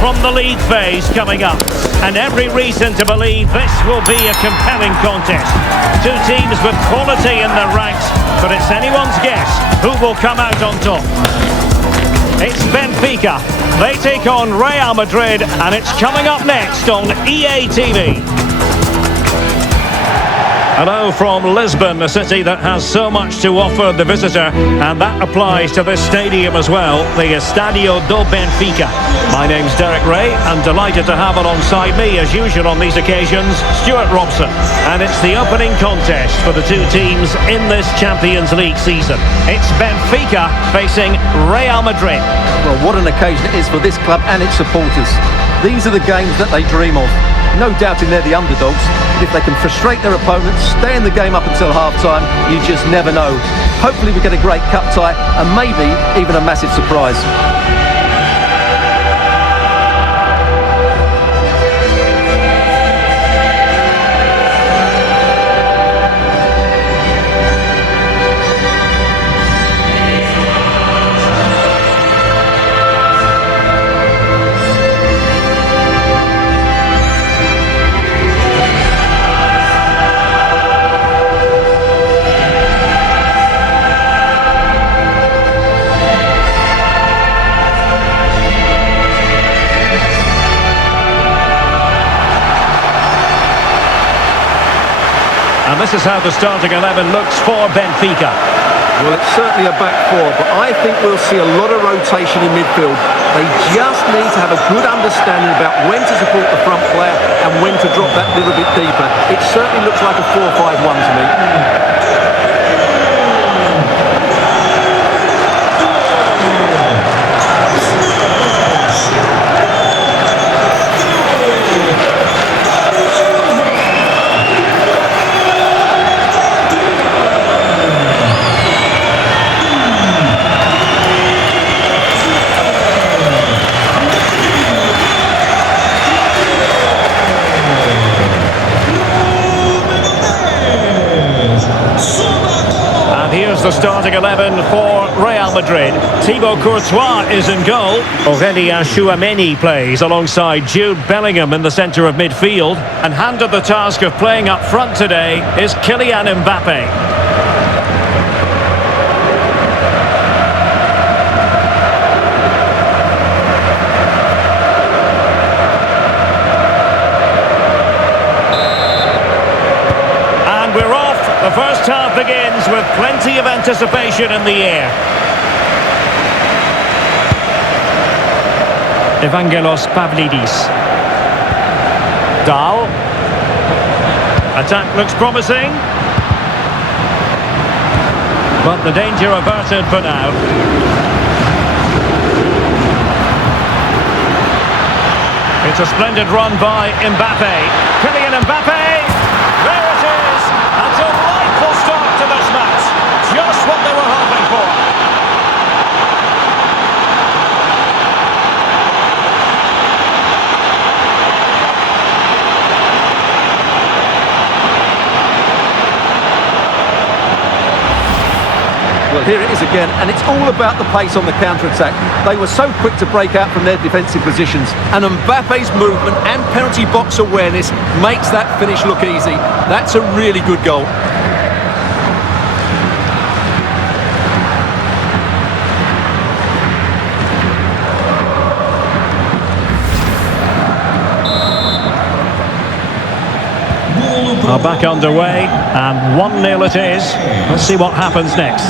from the league phase coming up. And every reason to believe this will be a compelling contest. Two teams with quality in their ranks, but it's anyone's guess who will come out on top. It's Benfica. They take on Real Madrid, and it's coming up next on EA TV. Hello from Lisbon, a city that has so much to offer the visitor, and that applies to this stadium as well, the Estadio do Benfica. My name's Derek Ray, and delighted to have alongside me, as usual on these occasions, Stuart Robson. And it's the opening contest for the two teams in this Champions League season. It's Benfica facing Real Madrid. Well, what an occasion it is for this club and its supporters. These are the games that they dream of. No doubting they're the underdogs. But if they can frustrate their opponents, stay in the game up until half-time, you just never know. Hopefully we get a great cup tie and maybe even a massive surprise. And this is how the starting 11 looks for Benfica. Well, it's certainly a back four, but I think we'll see a lot of rotation in midfield. They just need to have a good understanding about when to support the front player and when to drop that little bit deeper. It certainly looks like a 4-5-1 to me. The starting 11 for Real Madrid. Thibaut Courtois is in goal. Aurélien Tchouameni plays alongside Jude Bellingham in the centre of midfield. And handed the task of playing up front today is Kylian Mbappe. The first half begins with plenty of anticipation in the air. Evangelos Pavlidis. Dahl. Attack looks promising. But the danger averted for now. It's a splendid run by Mbappe. Kylian Mbappe. There it is. A delightful start to this match. Just what they were hoping for. Well, here it is again, and it's all about the pace on the counter-attack. They were so quick to break out from their defensive positions, and Mbappe's movement and penalty box awareness makes that finish look easy. That's a really good goal. Are back underway, and 1-0 it is. Let's see what happens next.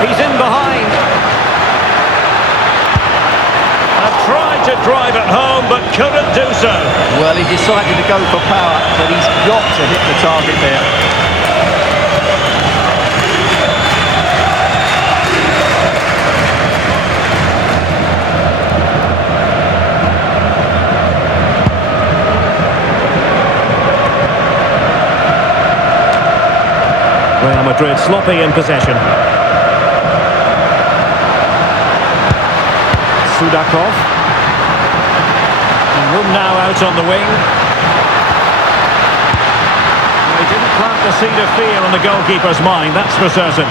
He's in behind. Tried to drive it home, but couldn't do so. Well, he decided to go for power, but he's got to hit the target there. Real Madrid sloppy in possession. Sudakov. And room now out on the wing. He didn't plant the seed of fear on the goalkeeper's mind, that's for certain.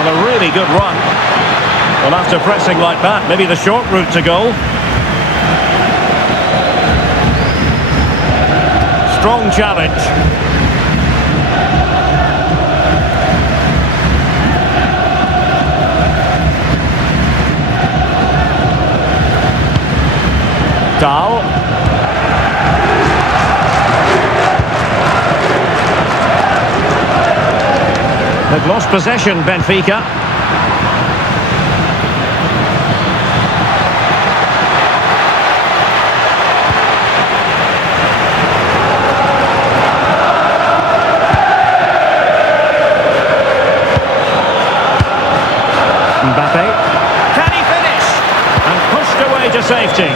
A really good run. Well, after pressing like that, maybe the short route to goal. Strong challenge. Dahl. They've lost possession, Benfica. Mbappe. Can he finish? And pushed away to safety.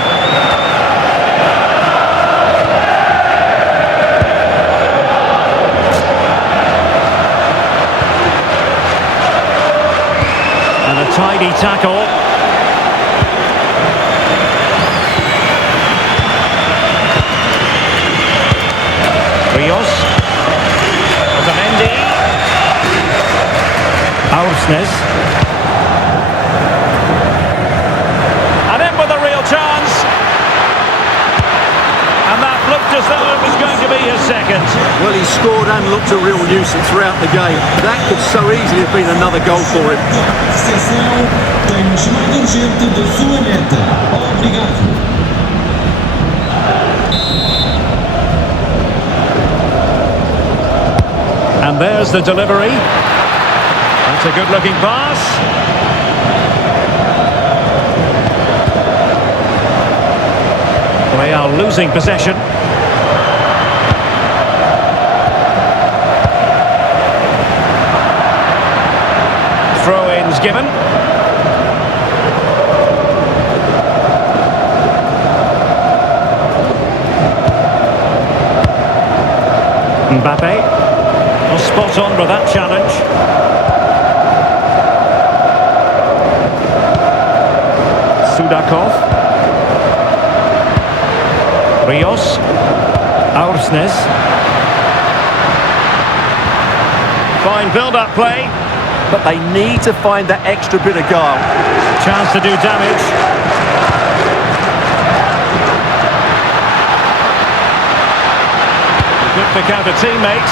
Tidy tackle. Rios. Otamendi. Irswanda. And in with a real chance. And that looked as though it was going to be his second. Well, he scored and looked a real nuisance throughout the game. That could so easily have been another goal for him. Tem chamado urgente da sua meta. Obrigado. And there's the delivery. That's a good-looking pass. They are losing possession. Throw-ins given. Mbappe. Well, spot on with that challenge. Sudakov. Rios. Irswanda. Fine build-up play. But they need to find that extra bit of guile. Chance to do damage. Good pick out a teammate.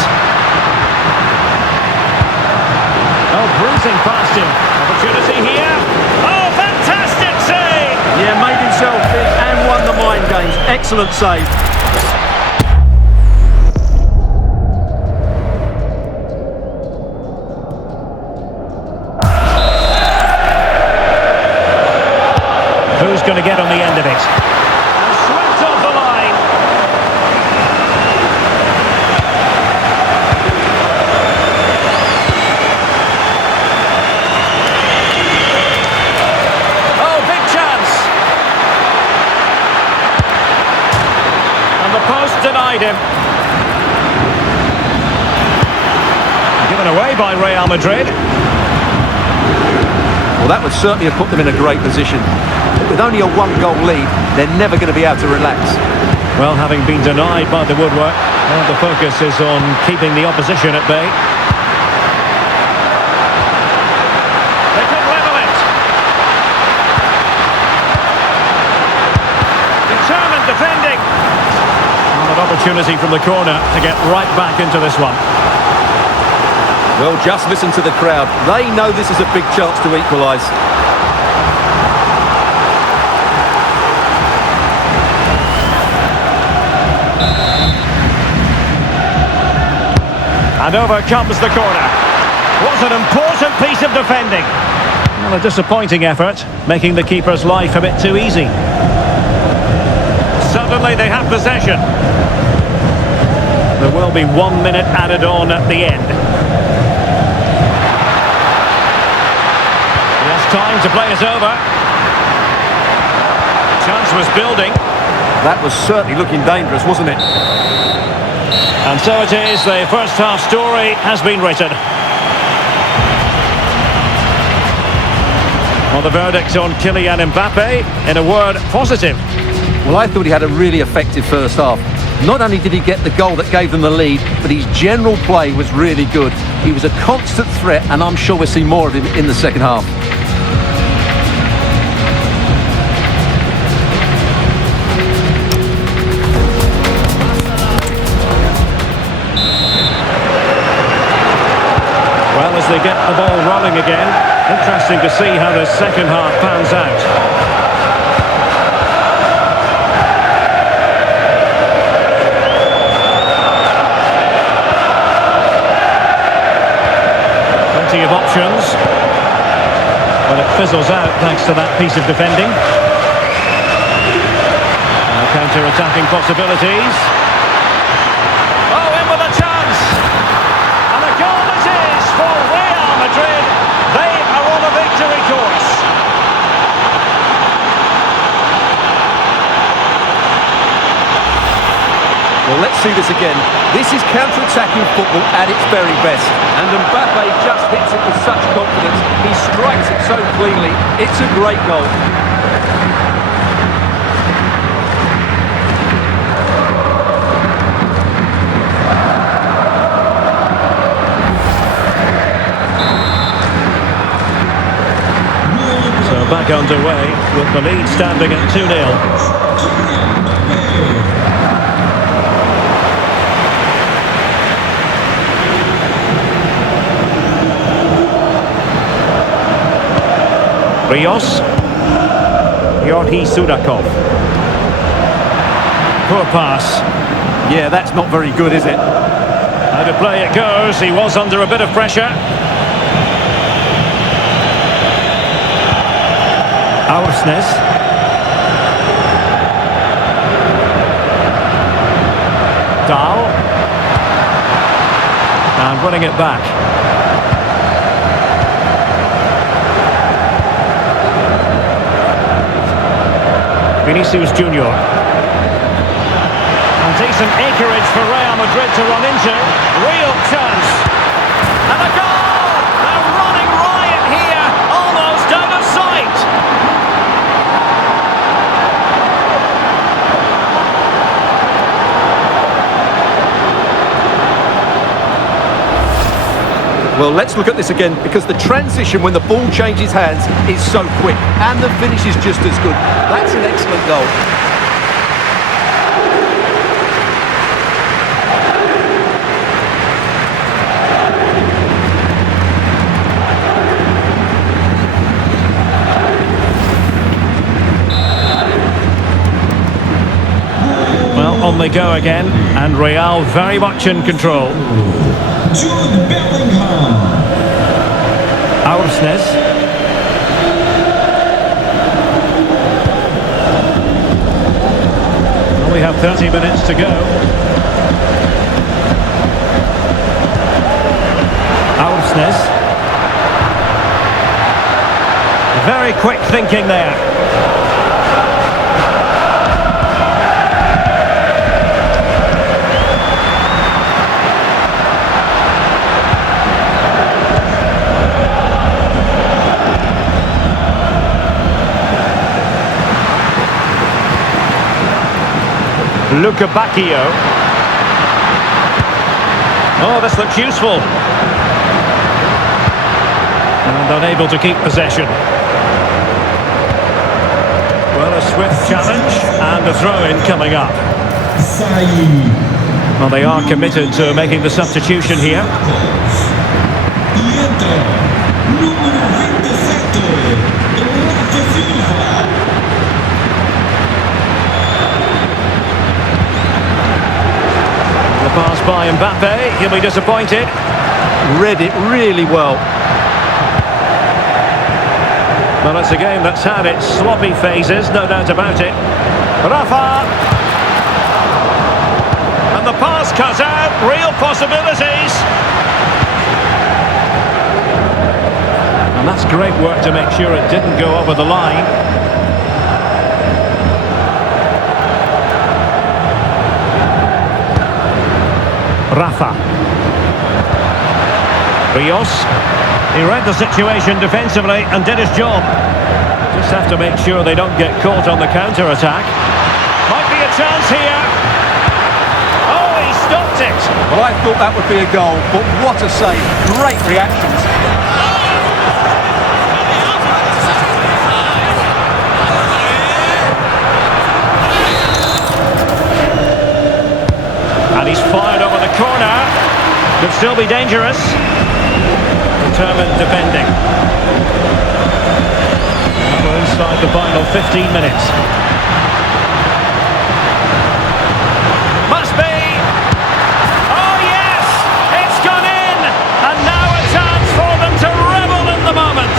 Oh, bruising past him. Opportunity here. Oh, fantastic save! Yeah, made himself big and won the mind games. Excellent save. Who's going to get on the end of it? Swept off the line. Oh, big chance. And the post denied him. Given away by Real Madrid. Well, that would certainly have put them in a great position. With only a one-goal lead, they're never going to be able to relax. Well, having been denied by the woodwork, well, the focus is on keeping the opposition at bay. They could level it. Determined defending. And an opportunity from the corner to get right back into this one. Well, just listen to the crowd. They know this is a big chance to equalise. And over comes the corner. What an important piece of defending. Well, Well, a disappointing effort, making the keeper's life a bit too easy. Suddenly they have possession. There will be 1 minute added on at the end. There's time to play it over. Chance was building. That was certainly looking dangerous, wasn't it? And so it is, the first half story has been written. Well, the verdict on Kylian Mbappe, in a word, positive. Well, I thought he had a really effective first half. Not only did he get the goal that gave them the lead, but his general play was really good. He was a constant threat, and I'm sure we'll see more of him in the second half. Well, as they get the ball rolling again, interesting to see how the second half pans out. Of options, but it fizzles out thanks to that piece of defending. Counter-attacking possibilities. Oh, in with a chance, and a goal it is for Real Madrid. They are on a victory course. Well, let's see this again. This is counter-attacking football at its very best. And Mbappe just hits it with such confidence. He strikes it so cleanly. It's a great goal. So back underway with the lead standing at 2-0. Rios, Yorhi Sudakov. Poor pass. Yeah, that's not very good, is it? Out of play it goes. He was under a bit of pressure. Aursnes. Dahl. And winning it back. Vinicius Junior. And decent acreage for Real Madrid to run into. Real chance. And a goal! They're running riot here, almost out of sight. Well, let's look at this again, because the transition when the ball changes hands is so quick, and the finish is just as good. That's an excellent goal. Well, on they go again, and Real very much in control. Jude Bellingham. Aursnes. Well, we have 30 minutes to go. Aursnes. Very quick thinking there. Luca Bacchio. Oh, this looks useful. And unable to keep possession. Well, a swift challenge and a throw-in coming up. Well, they are committed to making the substitution here. Pass by Mbappe, he'll be disappointed. Read it really well. Well, it's a game that's had its sloppy phases, no doubt about it. Rafa! And the pass cut out, real possibilities. And that's great work to make sure it didn't go over the line. Rafa. Rios. He read the situation defensively and did his job. Just have to make sure they don't get caught on the counter-attack. Might be a chance here. Oh, he stopped it. Well, I thought that would be a goal, but what a save. Great reactions. And he's fired over the corner. Could still be dangerous. Determined defending. We're inside the final 15 minutes. Must be! Oh yes! It's gone in! And now a chance for them to revel in the moment.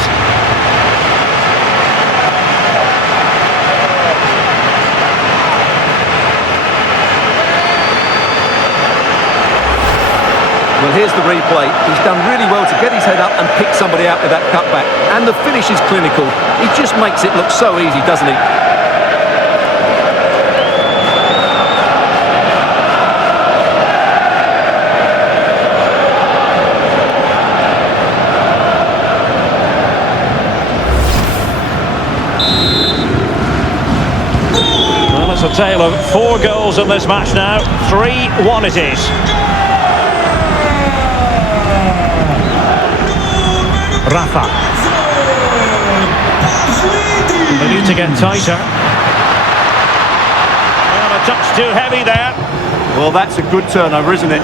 Well, here's the replay. He's done really well to get his head up and pick somebody out with that cutback. And the finish is clinical. He just makes it look so easy, doesn't he? Well, it's a tale of 4 goals in this match now. 3-1 it is. Rafa. They need to get tighter. Well, a touch too heavy there. Well, that's a good turnover, isn't it?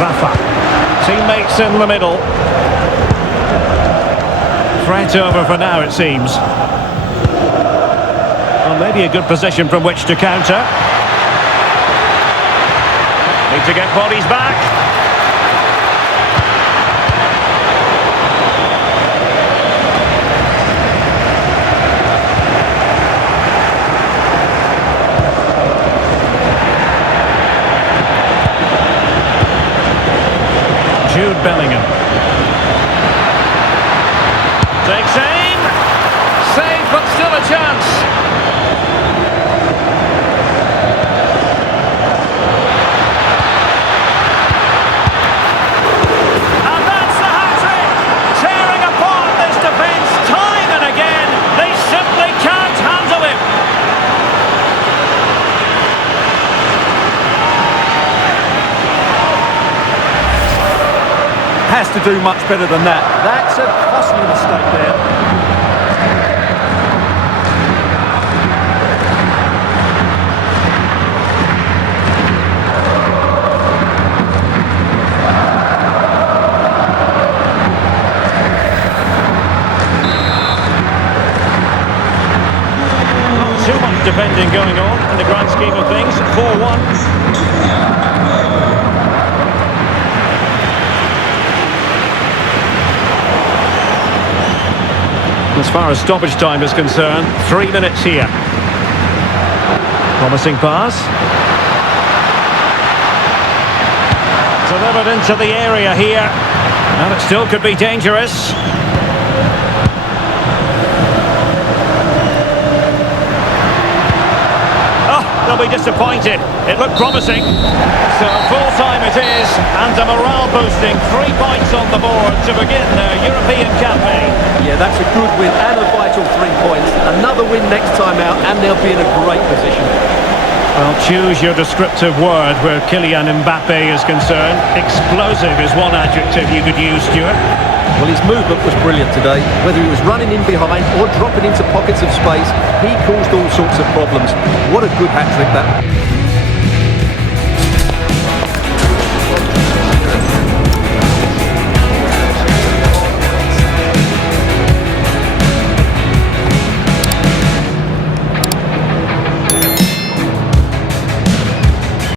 Rafa. Teammates in the middle. Threat over for now, it seems. Well, maybe a good position from which to counter. Need to get bodies back. Bellingham takes aim, save, but still a chance. And that's the hat-trick, tearing apart this defence time and again. They simply can't handle him. Has to do much better than that. That's a costly mistake there. Not too much defending going on in the grand scheme of things. 4-1. As far as stoppage time is concerned, 3 minutes here. Promising pass. Delivered into the area here. And it still could be dangerous. Oh, they'll be disappointed. It looked promising. So full time it is. And a morale boosting. 3 points on the board to begin their European campaign. Yeah, that's a good win and a vital 3 points. Another win next time out and they'll be in a great position. Well, choose your descriptive word where Kylian Mbappe is concerned. Explosive is one adjective you could use, Stuart. Well, his movement was brilliant today. Whether he was running in behind or dropping into pockets of space, he caused all sorts of problems. What a good hat-trick that.